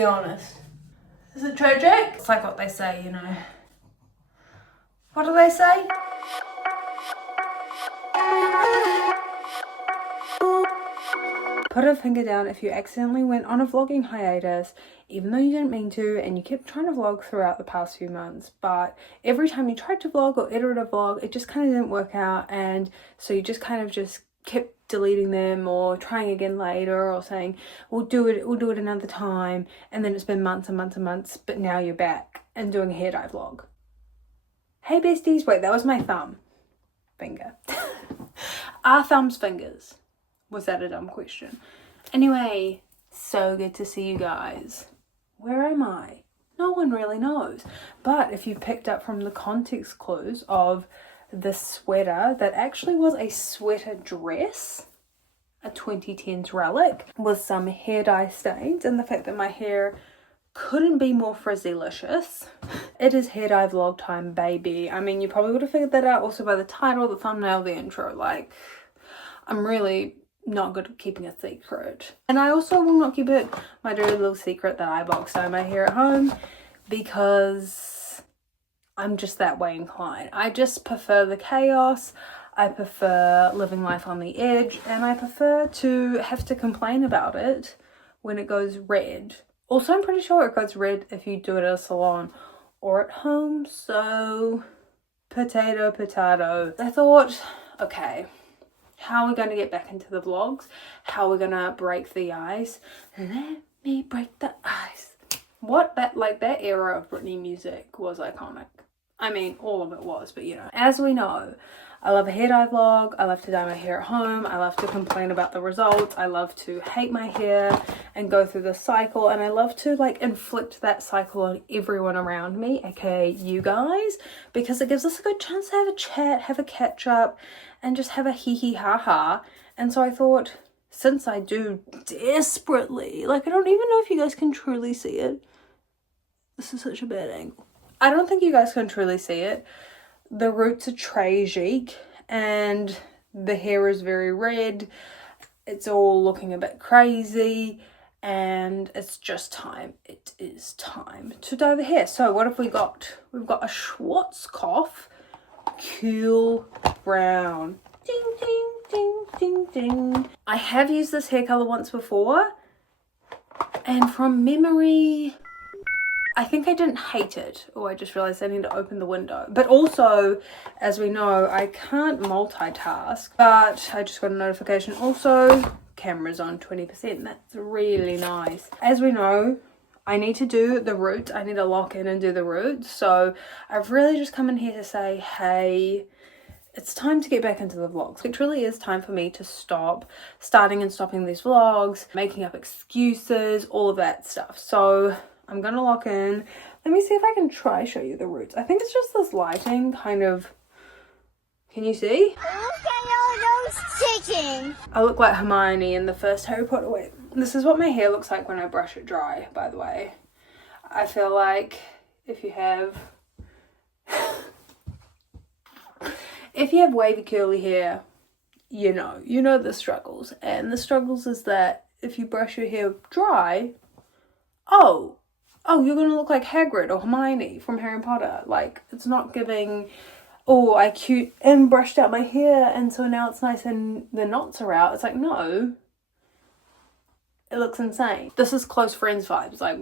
Be honest. Is it tragic? It's like what they say, you know. What do they say? Put a finger down if you accidentally went on a vlogging hiatus, even though you didn't mean to, and you kept trying to vlog throughout the past few months, but every time you tried to vlog or edit a vlog, it just kind of didn't work out, and so you just kind of just kept deleting them or trying again later or saying we'll do it another time, and then it's been months and months and months, but now you're back and doing a hair dye vlog. Hey besties, wait, that was my thumb finger. Are thumbs fingers? Was that a dumb question? Anyway, so good to see you guys. Where am I? No one really knows. But if you picked up from the context clues of the sweater, that actually was a sweater dress, a 2010s relic, with some hair dye stains, and the fact that my hair couldn't be more frizzylicious. It is hair dye vlog time, baby. I mean, you probably would have figured that out also by the title, the thumbnail, the intro. Like, I'm really not good at keeping a secret. And I also will not keep it my dirty little secret that I box dye my hair at home, because I'm just that way inclined. I just prefer the chaos. I prefer living life on the edge, and I prefer to have to complain about it when it goes red. Also, I'm pretty sure it goes red if you do it at a salon or at home, so potato, potato. I thought, okay, how are we going to get back into the vlogs? How are we going to break the ice? Let me break the ice. What, that era of Britney music was iconic. I mean, all of it was, but you know. As we know, I love a hair dye vlog. I love to dye my hair at home. I love to complain about the results. I love to hate my hair and go through the cycle. And I love to like inflict that cycle on everyone around me, aka you guys, because it gives us a good chance to have a chat, have a catch up, and just have a hee hee ha ha. And so I thought, since I do desperately, like, I don't even know if you guys can truly see it. This is such a bad angle. I don't think you guys can truly see it. The roots are tragic and the hair is very red. It's all looking a bit crazy, and it's just time. It is time to dye the hair. So what have we got? We've got a Schwarzkopf Cool Brown. Ding, ding, ding, ding, ding. I have used this hair color once before, and from memory, I think I didn't hate it. Oh, I just realized I need to open the window. But also, as we know, I can't multitask, but I just got a notification. Also, camera's on 20%. That's really nice. As we know, I need to do the roots. I need to lock in and do the roots. So I've really just come in here to say, hey, it's time to get back into the vlogs. It really is time for me to stop starting and stopping these vlogs, making up excuses, all of that stuff. So I'm gonna lock in. Let me see if I can try show you the roots. I think it's just this lighting kind of, can you see? Look at all those chickens. I look like Hermione in the first Harry Potter. Wait, this is what my hair looks like when I brush it dry, by the way. I feel like if you have wavy curly hair, you know the struggles. And the struggles is that if you brush your hair dry, oh, you're gonna look like Hagrid or Hermione from Harry Potter. Like, it's not giving, oh, I cute and brushed out my hair and so now it's nice and the knots are out. It's like, no, it looks insane. This is close friends vibes. Like,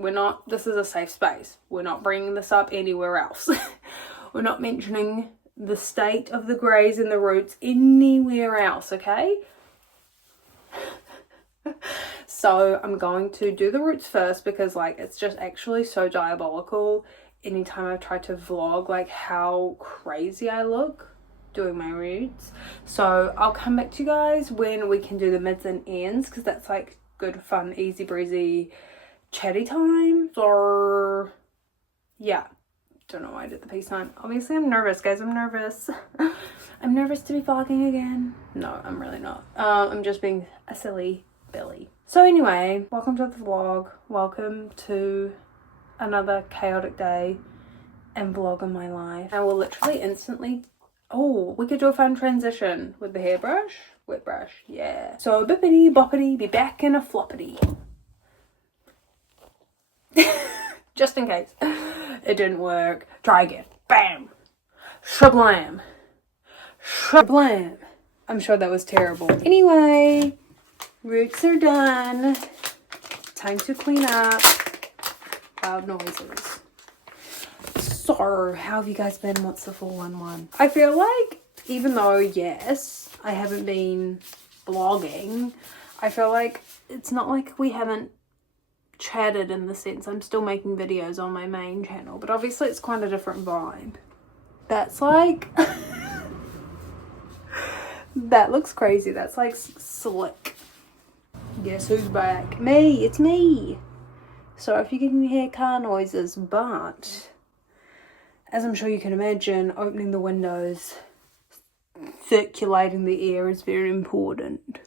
this is a safe space. We're not bringing this up anywhere else. We're not mentioning the state of the greys and the roots anywhere else, okay? So I'm going to do the roots first because, like, it's just actually so diabolical anytime I've tried to vlog, like, how crazy I look doing my roots. So I'll come back to you guys when we can do the mids and ends, because that's like good fun, easy breezy chatty time. So yeah, don't know why I did the peace sign. Obviously I'm nervous, guys. I'm nervous. I'm nervous to be vlogging again. No, I'm really not. I'm just being a silly Billy. So anyway, welcome to the vlog. Welcome to another chaotic day and vlog in my life. I will literally instantly, oh, we could do a fun transition with the hairbrush. Wet brush, yeah. So bippity boppity, be back in a floppity. just in case it didn't work. Try again. Bam! Shablam! Shablam! I'm sure that was terrible. Anyway, roots are done. Time to clean up. Loud noises. So, how have you guys been? What's the 411? I feel like, even though, yes, I haven't been vlogging, I feel like it's not like we haven't chatted in the sense I'm still making videos on my main channel, but obviously it's quite a different vibe. That's like... that looks crazy. That's like slick. Guess who's back? Me! It's me! So if you can hear car noises, but... as I'm sure you can imagine, opening the windows, circulating the air is very important.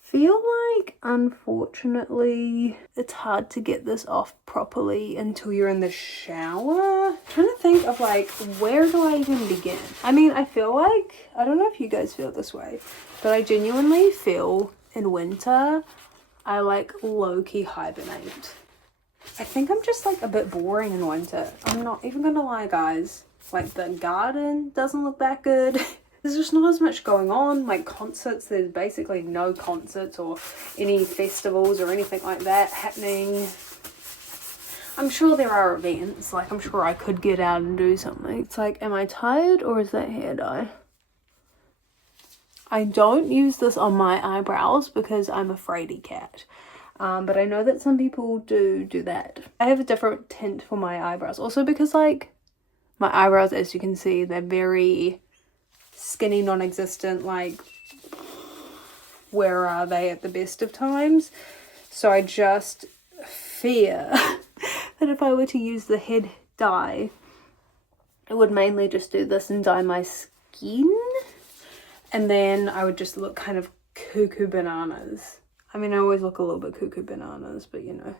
Feel like, unfortunately, it's hard to get this off properly until you're in the shower. I'm trying to think of like, where do I even begin? I mean, I feel like, I don't know if you guys feel this way, but I genuinely feel in winter, I like low-key hibernate. I think I'm just like a bit boring in winter. I'm not even gonna lie, guys. Like, the garden doesn't look that good. There's just not as much going on. Like concerts, there's basically no concerts or any festivals or anything like that happening. I'm sure there are events. Like, I'm sure I could get out and do something. It's like, am I tired or is that hair dye? I don't use this on my eyebrows because I'm a fraidy cat. But I know that some people do that. I have a different tint for my eyebrows. Also because, like, my eyebrows, as you can see, they're very skinny, non-existent. Like, where are they at the best of times? So I just fear that if I were to use the head dye, I would mainly just do this and dye my skin. And then I would just look kind of cuckoo bananas. I mean, I always look a little bit cuckoo bananas, but you know.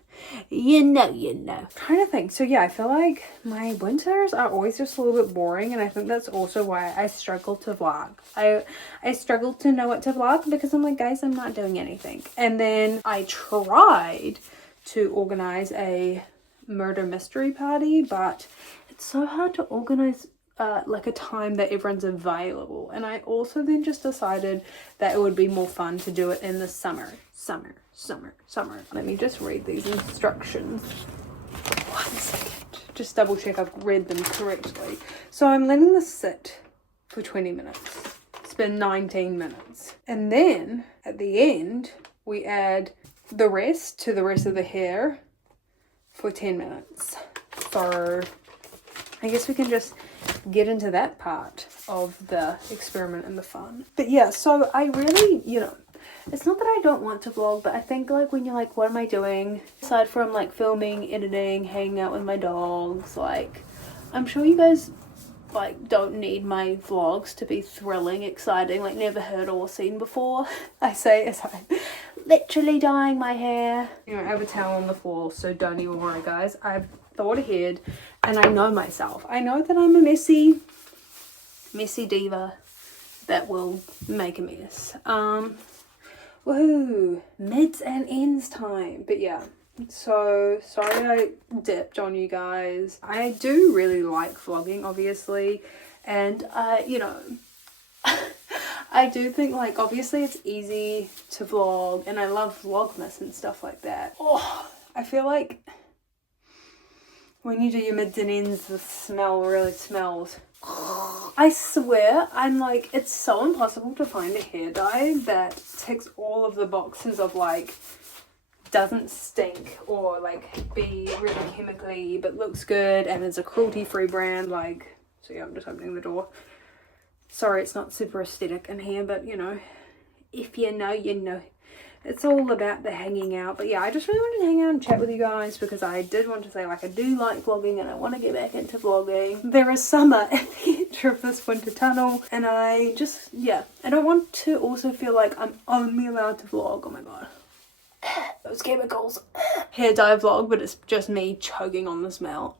I'm trying to think. So yeah, I feel like my winters are always just a little bit boring, and I think that's also why I struggle to vlog. I struggle to know what to vlog because I'm like, guys, I'm not doing anything. And then I tried to organize a murder mystery party, but it's so hard to organize like a time that everyone's available. And I also then just decided that it would be more fun to do it in the summer. Let me just read these instructions. 1 second. Just double check I've read them correctly. So I'm letting this sit for 20 minutes. It's been 19 minutes. And then at the end, we add the rest to the rest of the hair for 10 minutes. So I guess we can just get into that part of the experiment and the fun. But yeah, so I really, you know, it's not that I don't want to vlog, but I think like when you're like, what am I doing? Aside from like filming, editing, hanging out with my dogs, like I'm sure you guys like don't need my vlogs to be thrilling, exciting, like never heard or seen before. I say as I'm literally dyeing my hair. You know, I have a towel on the floor, so don't even worry, guys. I've thought ahead and I know myself. I know that I'm a messy diva that will make a mess. Woohoo, mids and ends time. But yeah, so sorry I dipped on you guys. I do really like vlogging, obviously, and you know, I do think like obviously it's easy to vlog and I love vlogmas and stuff like that. Oh, I feel like when you do your mids and ends, the smell really smells. I swear, I'm like, it's so impossible to find a hair dye that ticks all of the boxes of like, doesn't stink or like be really chemically but looks good and is a cruelty-free brand. Like, so yeah, I'm just opening the door. Sorry, it's not super aesthetic in here, but you know, if you know, you know. It's all about the hanging out. But yeah, I just really wanted to hang out and chat with you guys because I did want to say like I do like vlogging and I want to get back into vlogging. There is summer at the edge of this winter tunnel and I just, yeah. I don't want to also feel like I'm only allowed to vlog. Oh my god. Those chemicals. Hair dye vlog, but it's just me choking on the smell.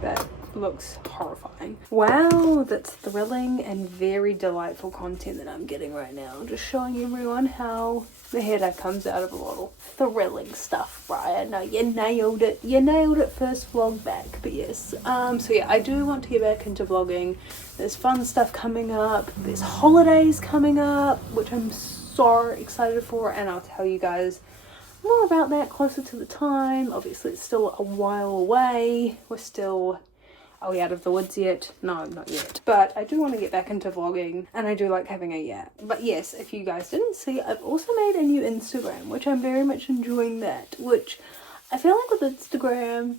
That looks horrifying. Wow, that's thrilling and very delightful content that I'm getting right now. Just showing everyone how the headache comes out of a little thrilling stuff, Brian. No, you nailed it. You nailed it first vlog back. But yes, so yeah, I do want to get back into vlogging. There's fun stuff coming up. There's holidays coming up, which I'm so excited for, and I'll tell you guys more about that closer to the time. Obviously, it's still a while away. Are we out of the woods yet? No, not yet. But I do want to get back into vlogging, and I do like having a yap. But yes, if you guys didn't see, I've also made a new Instagram, which I'm very much enjoying that, which I feel like with Instagram,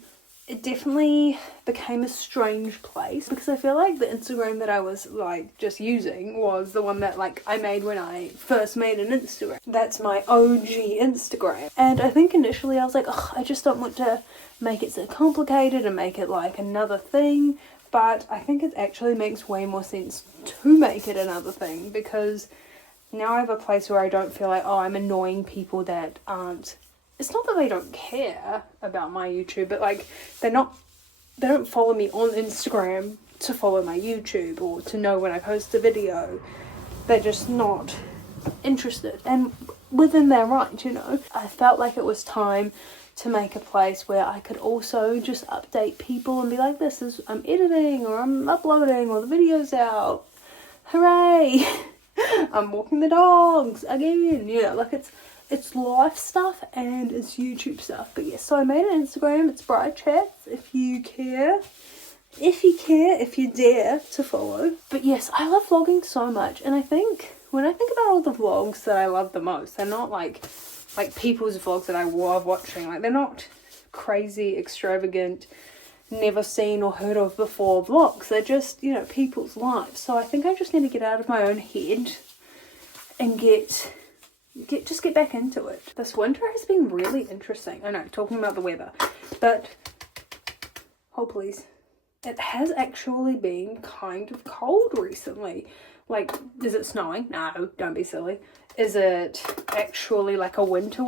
it definitely became a strange place, because I feel like the Instagram that I was like just using was the one that like I made when I first made an Instagram. That's my OG Instagram. And I think initially I was like, oh, I just don't want to make it so complicated and make it like another thing. But I think it actually makes way more sense to make it another thing, because now I have a place where I don't feel like, oh, I'm annoying people that aren't, it's not that they don't care about my YouTube, but like they don't follow me on Instagram to follow my YouTube or to know when I post a video. They're just not interested, and within their right, you know. I felt like it was time to make a place where I could also just update people and be like, this is, I'm editing, or I'm uploading, or the video's out, hooray. I'm walking the dogs again, you know, like it's life stuff and it's YouTube stuff. But yes, so I made an Instagram. It's Bride Chats, if you dare to follow. But yes, I love vlogging so much, and I think when I think about all the vlogs that I love the most, they're not like people's vlogs that I love watching. Like, they're not crazy, extravagant, never seen or heard of before vlogs. They're just, you know, people's lives. So I think I just need to get out of my own head and get back into it. This winter has been really interesting. I know, talking about the weather, but hold please. It has actually been kind of cold recently. Like, is it snowing? No, don't be silly. Is it actually like a winter?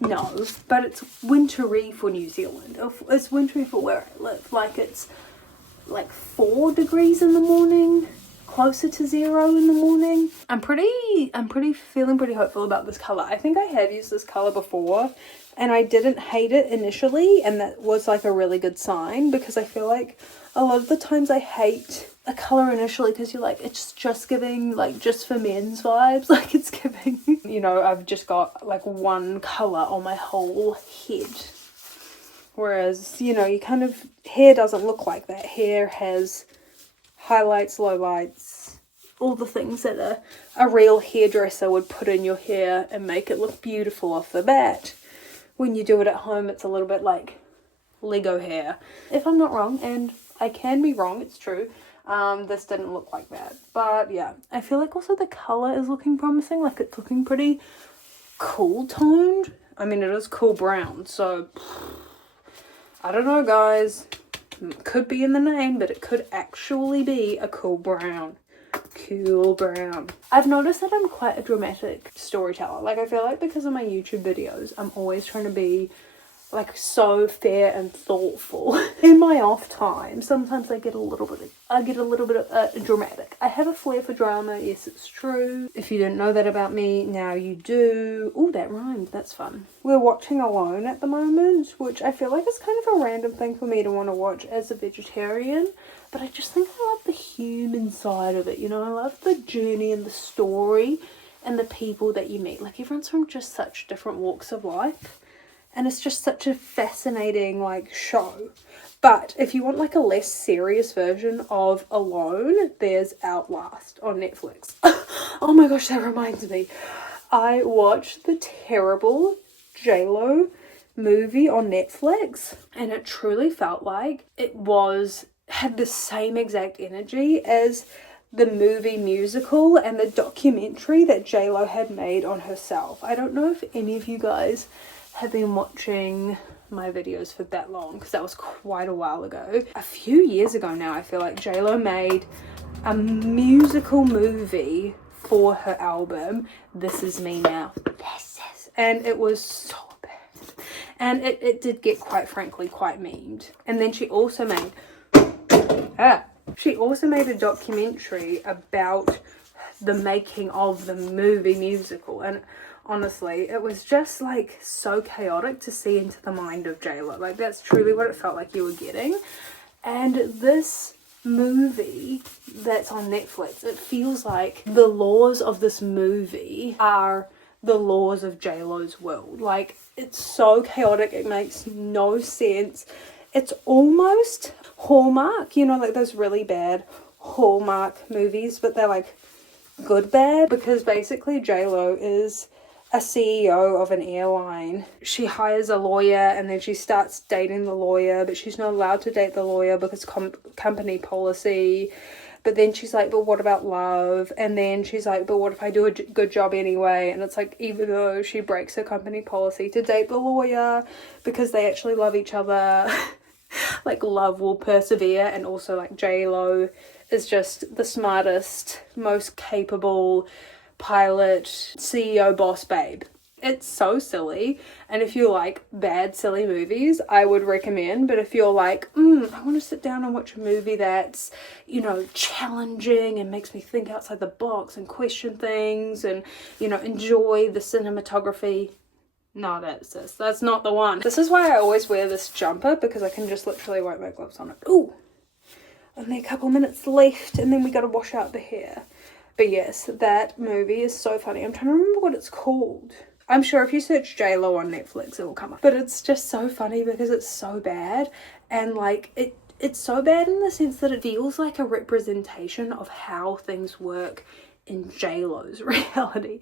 No, but it's wintry for New Zealand. It's wintry for where I live. Like, it's like 4 degrees in the morning, closer to 0 in the morning. I'm feeling pretty hopeful about this color. I think I have used this color before and I didn't hate it initially, and that was like a really good sign, because I feel like a lot of the times I hate a color initially because you're like, it's just giving like just for men's vibes. Like, it's giving, you know, I've just got like one color on my whole head, whereas, you know, you kind of, hair doesn't look like that. Hair has highlights, lowlights, all the things that a real hairdresser would put in your hair and make it look beautiful off the bat. When you do it at home, it's a little bit like Lego hair. If I'm not wrong, and I can be wrong, it's true, this didn't look like that. But yeah, I feel like also the color is looking promising. Like, it's looking pretty cool toned. I mean, it is cool brown, so I don't know, guys. Could be in the name, but it could actually be a cool brown. Cool brown. I've noticed that I'm quite a dramatic storyteller. Like, I feel like because of my YouTube videos, I'm always trying to be like so fair and thoughtful. In my off time, sometimes I get a little bit dramatic. I have a flair for drama, yes, it's true. If you didn't know that about me, now you do. Oh, that rhymed, that's fun. We're watching Alone at the moment, which I feel like is kind of a random thing for me to want to watch as a vegetarian, but I just think I love the human side of it, you know. I love the journey and the story and the people that you meet. Like, everyone's from just such different walks of life. And it's just such a fascinating, like, show. But if you want, like, a less serious version of Alone, there's Outlast on Netflix. Oh my gosh, that reminds me. I watched the terrible J-Lo movie on Netflix, and it truly felt like it had the same exact energy as the movie musical and the documentary that J-Lo had made on herself. I don't know if any of you guys have been watching my videos for that long, because that was quite a while ago. A few years ago now, I feel like J-Lo made a musical movie for her album This Is Me Now. And it was so bad. And it did get, quite frankly, quite memed. And then she also made a documentary about the making of the movie musical. And honestly, it was just like so chaotic to see into the mind of Dyalla. Like, that's truly what it felt like you were getting. And this movie that's on Netflix, it feels like the laws of this movie are the laws of J-Lo's world. Like, it's so chaotic, it makes no sense. It's almost Hallmark, you know, like those really bad Hallmark movies, but they're like good bad, because basically J-Lo is a CEO of an airline. She hires a lawyer and then she starts dating the lawyer, but she's not allowed to date the lawyer because company policy. But then she's like, but what about love? And then she's like, but what if I do a good job anyway? And it's like, even though she breaks her company policy to date the lawyer because they actually love each other, like, love will persevere. And also, like, J-Lo is just the smartest, most capable pilot, CEO, boss babe. It's so silly. And if you like bad, silly movies, I would recommend. But if you're like, I want to sit down and watch a movie that's, you know, challenging and makes me think outside the box and question things and, you know, enjoy the cinematography, no, that's not the one. This is why I always wear this jumper, because I can just literally won't make gloves on it. Ooh, only a couple minutes left and then we gotta wash out the hair. But yes, that movie is so funny. I'm trying to remember what it's called. I'm sure if you search J-Lo on Netflix, it will come up. But it's just so funny because it's so bad. And like, it's so bad in the sense that it feels like a representation of how things work in J-Lo's reality.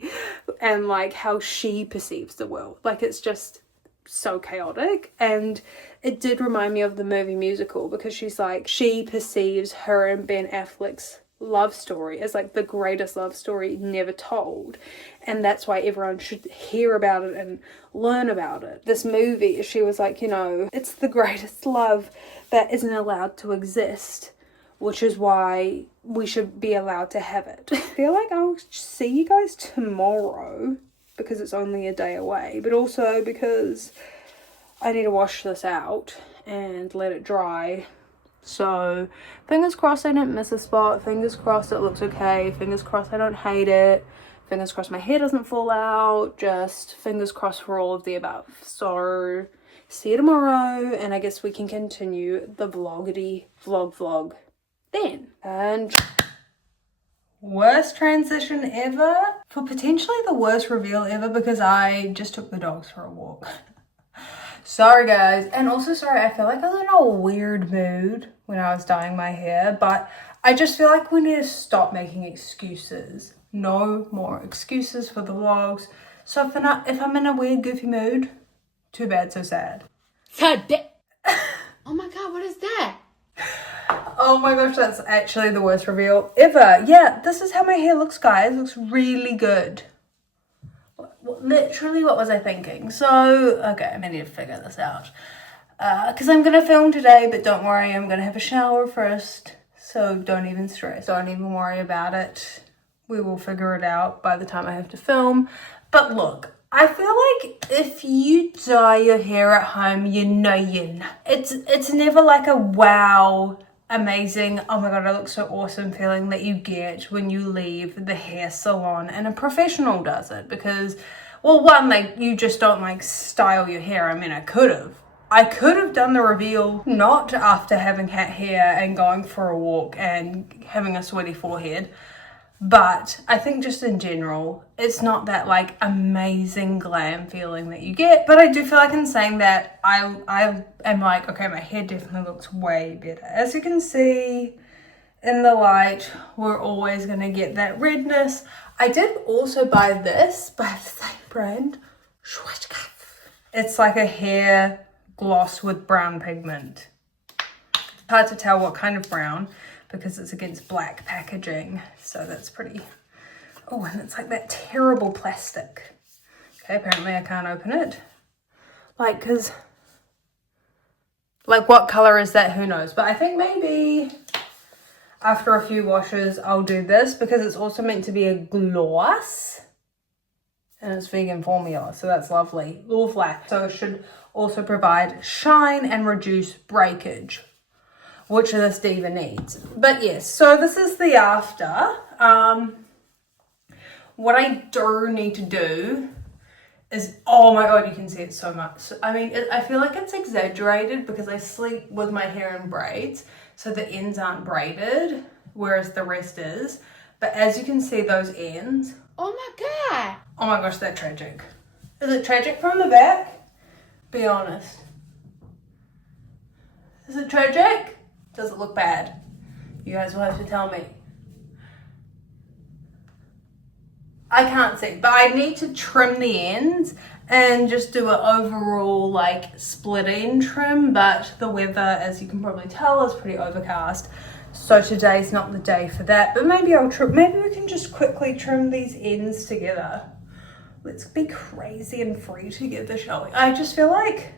And like how she perceives the world. Like, it's just so chaotic. And it did remind me of the movie Musical, because she's like, she perceives her and Ben Affleck's love story as like the greatest love story never told, and that's why everyone should hear about it and learn about it. This movie, she was like, you know, it's the greatest love that isn't allowed to exist, which is why we should be allowed to have it. I feel like I'll see you guys tomorrow because it's only a day away, but also because I need to wash this out and let it dry. So fingers crossed I didn't miss a spot, fingers crossed it looks okay, fingers crossed I don't hate it, fingers crossed my hair doesn't fall out, just fingers crossed for all of the above. So see you tomorrow, and I guess we can continue the vlog then. And worst transition ever for potentially the worst reveal ever, because I just took the dogs for a walk. Sorry guys, and also sorry, I feel like I was in a weird mood when I was dyeing my hair, but I just feel like we need to stop making excuses. No more excuses for the vlogs. So if I'm in a weird, goofy mood, too bad, so sad. Oh my god, what is that? Oh my gosh, that's actually the worst reveal ever. Yeah, this is how my hair looks, guys. It looks really good. Literally, what was I thinking? So, okay, I need to figure this out. Because I'm going to film today, but don't worry, I'm going to have a shower first. So don't even stress. Don't even worry about it. We will figure it out by the time I have to film. But look, I feel like if you dye your hair at home, you know. It's never like a wow, amazing, oh my god, I look so awesome feeling that you get when you leave the hair salon and a professional does it. Because, well, one, like, you just don't like style your hair. I mean, I could have done the reveal not after having had hair and going for a walk and having a sweaty forehead, but I think just in general, it's not that like amazing glam feeling that you get. But I do feel like in saying that, I am like, okay, my hair definitely looks way better. As you can see in the light, we're always gonna get that redness. I did also buy this by the same brand. It's like a hair gloss with brown pigment. Hard to tell what kind of brown because it's against black packaging, so that's pretty. Oh, and it's like that terrible plastic. Okay, apparently I can't open it. Like, cause like what color is that? Who knows? But I think maybe after a few washes I'll do this, because it's also meant to be a gloss and it's vegan formula, so that's lovely. Lovely. So it should also provide shine and reduce breakage, which this diva needs. But yes, so this is the after. What I do need to do is, oh my god, you can see it so much. I mean, I feel like it's exaggerated because I sleep with my hair in braids, so the ends aren't braided, whereas the rest is. But as you can see, those ends, Oh my god. oh my gosh, they're tragic. Is it tragic from the back? Be honest. Is it tragic? Does it look bad? You guys will have to tell me. I can't see, but I need to trim the ends and just do an overall like split end trim, but the weather, as you can probably tell, is pretty overcast. So today's not the day for that, but maybe maybe we can just quickly trim these ends together. Let's be crazy and free together, shall we? I just feel like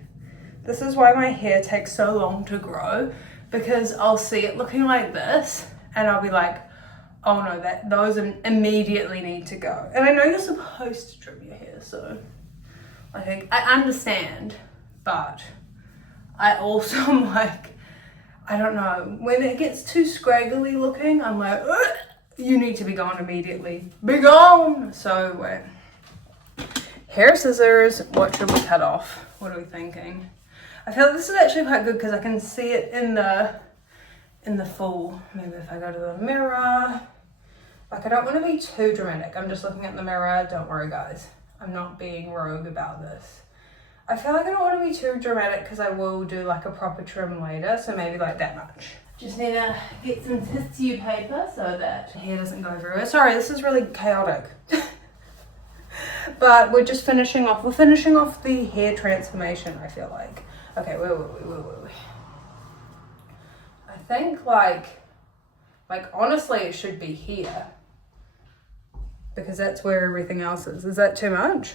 this is why my hair takes so long to grow, because I'll see it looking like this and I'll be like, oh no, those immediately need to go. And I know you're supposed to trim your hair, so I think I understand, but I also am like, I don't know, when it gets too scraggly looking, I'm like, ugh, you need to be gone immediately. Be gone! So wait. Hair scissors, what should we cut off? What are we thinking? I feel like this is actually quite good because I can see it in the full. Maybe if I go to the mirror. Like, I don't want to be too dramatic. I'm just looking at the mirror. Don't worry, guys. I'm not being rogue about this. I feel like I don't want to be too dramatic because I will do like a proper trim later. So maybe like that much. Just need to get some tissue paper so that hair doesn't go everywhere. Sorry, this is really chaotic. But we're just finishing off. We're finishing off the hair transformation, I feel like. Okay, wait. I think like honestly it should be here, because that's where everything else is. Is that too much?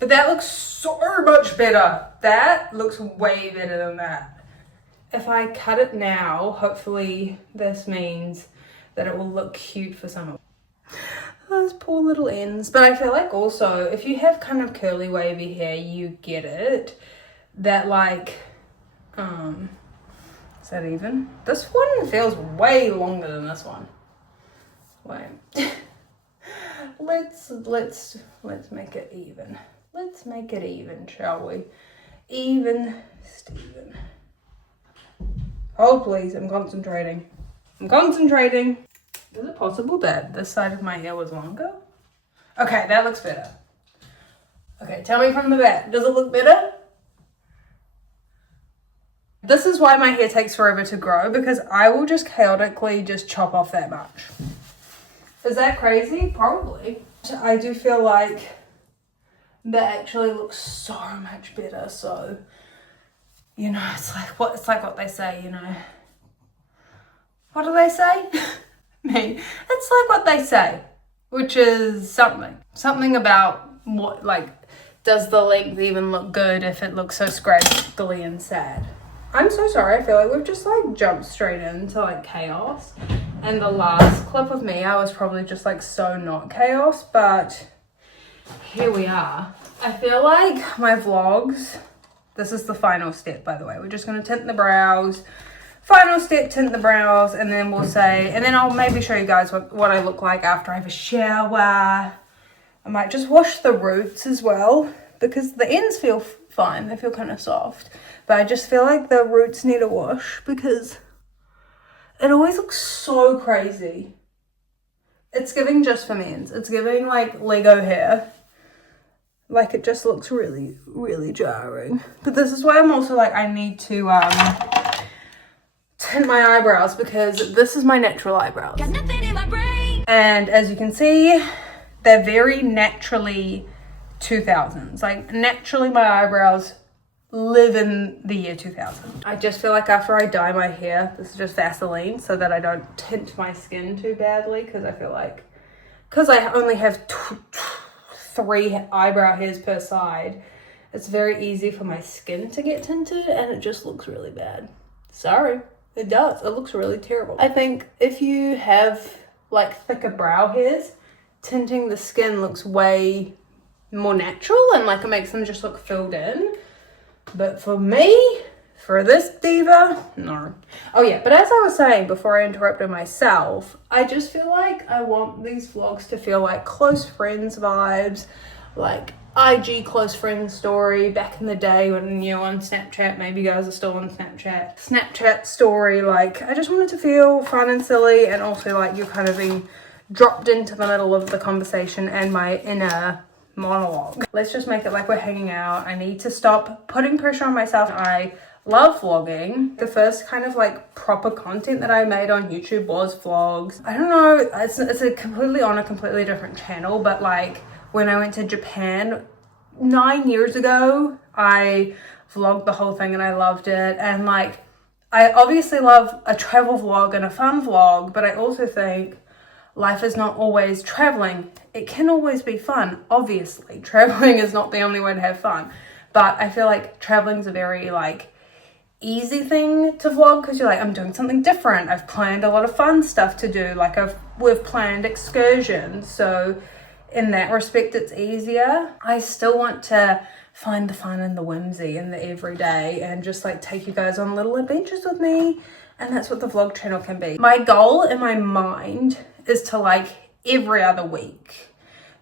But that looks so much better. That looks way better than that. If I cut it now, hopefully this means that it will look cute for summer. Those poor little ends. But I feel like also, if you have kind of curly wavy hair, you get it. That like, is that even? This one feels way longer than this one. Wait. let's make it even. Let's make it even, shall we? Even Steven. Hold please, I'm concentrating. Is it possible that this side of my hair was longer? Okay, that looks better. Okay, tell me from the back. Does it look better? This is why my hair takes forever to grow, because I will just chaotically just chop off that much. Is that crazy? Probably. I do feel like that actually looks so much better. So, you know, it's like what they say, you know. What do they say? Me. It's like what they say, which is something about what, like, does the length even look good if it looks so scraggly and sad? I'm so sorry. I feel like we've just like jumped straight into like chaos, and the last clip of me I was probably just like so not chaos, but here we are. I feel like my vlogs, this is the final step, by the way. We're just going to tint the brows. Final step, tint the brows, and then we'll say, and then I'll maybe show you guys what I look like after I have a shower. I might just wash the roots as well, because the ends feel fine. They feel kind of soft. But I just feel like the roots need a wash because it always looks so crazy. It's giving just for men's. It's giving like Lego hair. Like it just looks really, really jarring. But this is why I'm also like, I need to tint my eyebrows, because this is my natural eyebrows. Got nothing in my brain. And as you can see, they're very naturally 2000s. Like naturally my eyebrows live in the year 2000. I just feel like after I dye my hair, this is just Vaseline so that I don't tint my skin too badly, because I feel like, because I only have 3 eyebrow hairs per side, it's very easy for my skin to get tinted and it just looks really bad. Sorry, it does. It looks really terrible. I think if you have like thicker brow hairs, tinting the skin looks way more natural and like it makes them just look filled in. But for me, For this diva, no. Oh yeah, but as I was saying before I interrupted myself, I just feel like I want these vlogs to feel like close friends vibes, like IG close friends story back in the day when you were on Snapchat. Maybe you guys are still on Snapchat story. Like, I just want it to feel fun and silly, and also like you're kind of being dropped into the middle of the conversation and my inner monologue. Let's just make it like we're hanging out. I need to stop putting pressure on myself. I love vlogging. The first kind of like proper content that I made on YouTube was vlogs. I don't know, it's a completely on a completely different channel, but like when I went to Japan 9 years ago, I vlogged the whole thing and I loved it. And like, I obviously love a travel vlog and a fun vlog, but I also think life is not always traveling. It can always be fun, obviously. Traveling is not the only way to have fun. But I feel like traveling's a very like easy thing to vlog because you're like, I'm doing something different. I've planned a lot of fun stuff to do. Like we've planned excursions. So in that respect, it's easier. I still want to find the fun and the whimsy in the everyday and just like take you guys on little adventures with me. And that's what the vlog channel can be. My goal in my mind is to like every other week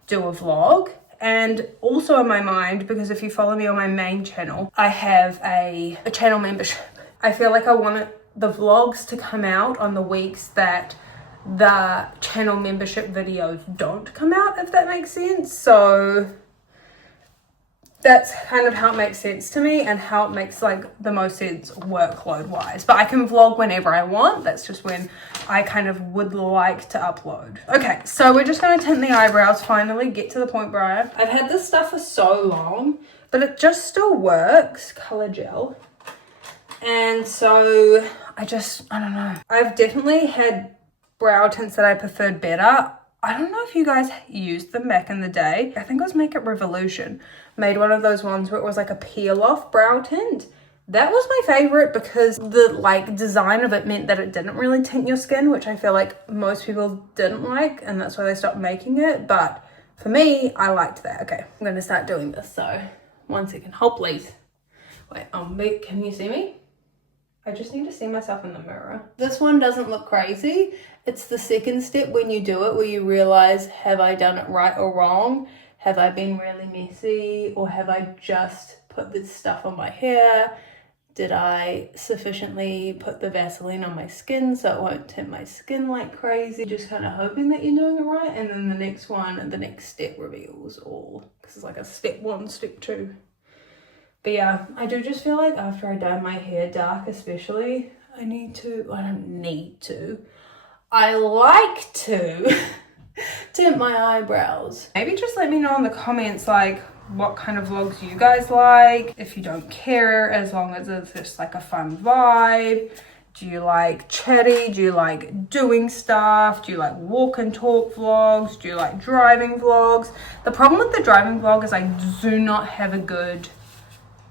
do a vlog. And also in my mind, because if you follow me on my main channel, I have a channel membership. I feel like I want the vlogs to come out on the weeks that the channel membership videos don't come out, if that makes sense. So that's kind of how it makes sense to me and how it makes like the most sense workload wise. But I can vlog whenever I want. That's just when I kind of would like to upload. Okay, so we're just going to tint the eyebrows, finally get to the point, Brian. I've had this stuff for so long, but it just still works, color gel. And so I don't know. I've definitely had brow tints that I preferred better. I don't know if you guys used them back in the day. I think it was Make It Revolution. Made one of those ones where it was like a peel off brow tint. That was my favorite because the like design of it meant that it didn't really tint your skin, which I feel like most people didn't like, and that's why they stopped making it. But for me, I liked that. Okay, I'm gonna start doing this. So 1 second, hold please. Wait, can you see me? I just need to see myself in the mirror. This one doesn't look crazy. It's the second step when you do it where you realize, have I done it right or wrong? Have I been really messy, or have I just put this stuff on my hair? Did I sufficiently put the Vaseline on my skin so it won't tint my skin like crazy? Just kind of hoping that you're doing it right. And then the next one, the next step reveals all. Because it's like a step 1, step 2. But yeah, I do just feel like after I dye my hair dark especially, I like to tint my eyebrows. Maybe just let me know in the comments like what kind of vlogs you guys like. If you don't care, as long as it's just like a fun vibe. Do you like chatty? Do you like doing stuff? Do you like walk and talk vlogs? Do you like driving vlogs? The problem with the driving vlog is I do not have a good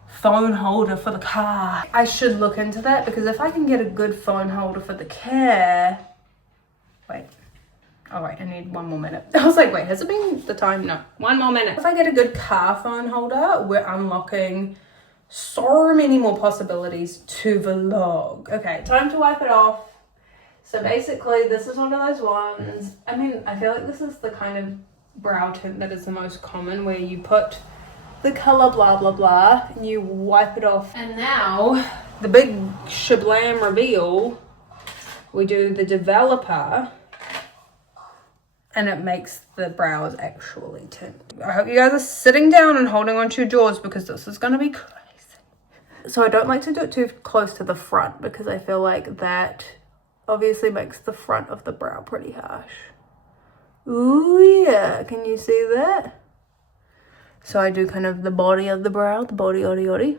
phone holder for the car. I should look into that because if I can get a good phone holder for the car... Wait. Oh wait, I need 1 more minute. I was like, wait, has it been the time? No, 1 more minute. If I get a good car phone holder, we're unlocking so many more possibilities to vlog. Okay, time to wipe it off. So basically, this is one of those ones. I mean, I feel like this is the kind of brow tint that is the most common, where you put the color blah blah blah and you wipe it off. And now, the big shablam reveal, we do the developer. And it makes the brows actually tint. I hope you guys are sitting down and holding onto your jaws because this is going to be crazy. So I don't like to do it too close to the front because I feel like that obviously makes the front of the brow pretty harsh. Ooh yeah, can you see that? So I do kind of the body of the brow, the body.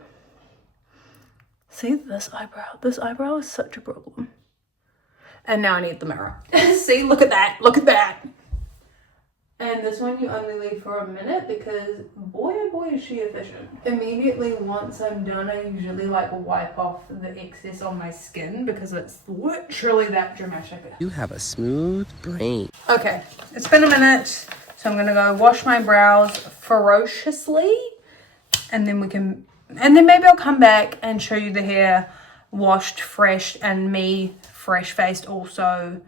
See this eyebrow? This eyebrow is such a problem. And now I need the mirror. See, look at that, look at that. And this one you only leave for a minute because boy oh boy is she efficient. Immediately once I'm done, I usually like wipe off the excess on my skin because it's literally that dramatic. You have a smooth brain. Okay, it's been a minute, so I'm gonna go wash my brows ferociously and then we can And then maybe I'll come back and show you the hair washed, fresh, and me fresh faced also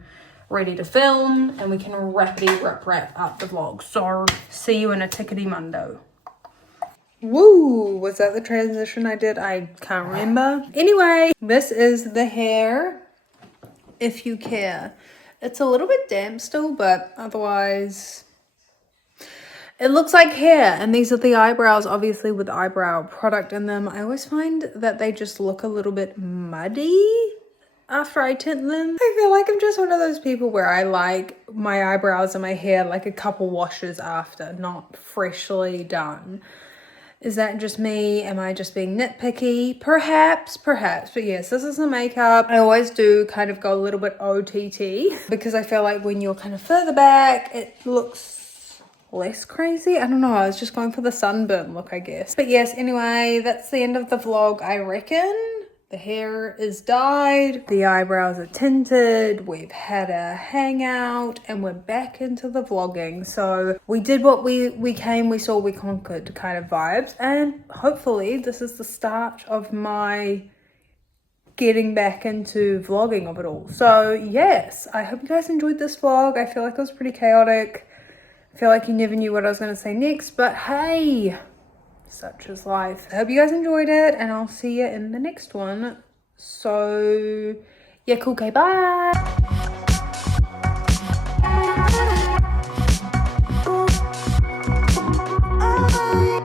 ready to film, and we can wrap up the vlog. So see you in a tickety mundo. Woo, was that the transition I did? I can't remember. Anyway, this is the hair, if you care. It's a little bit damp still, but otherwise it looks like hair. And these are the eyebrows, obviously with eyebrow product in them. I always find that they just look a little bit muddy after I tint them. I feel like I'm just one of those people where I like my eyebrows and my hair like a couple washes after, not freshly done. Is that just me? Am I just being nitpicky? Perhaps. But yes, this is the makeup. I always do kind of go a little bit OTT because I feel like when you're kind of further back, it looks less crazy. I don't know. I was just going for the sunburn look, I guess. But yes, anyway, that's the end of the vlog, I reckon. The hair is dyed, the eyebrows are tinted, we've had a hangout, and we're back into the vlogging. So we did what we came, we saw, we conquered kind of vibes. And hopefully this is the start of my getting back into vlogging of it all. So yes, I hope you guys enjoyed this vlog. I feel like it was pretty chaotic. I feel like you never knew what I was going to say next, but hey, such is life. I hope you guys enjoyed it, and I'll see you in the next one. So yeah, cool, okay, bye.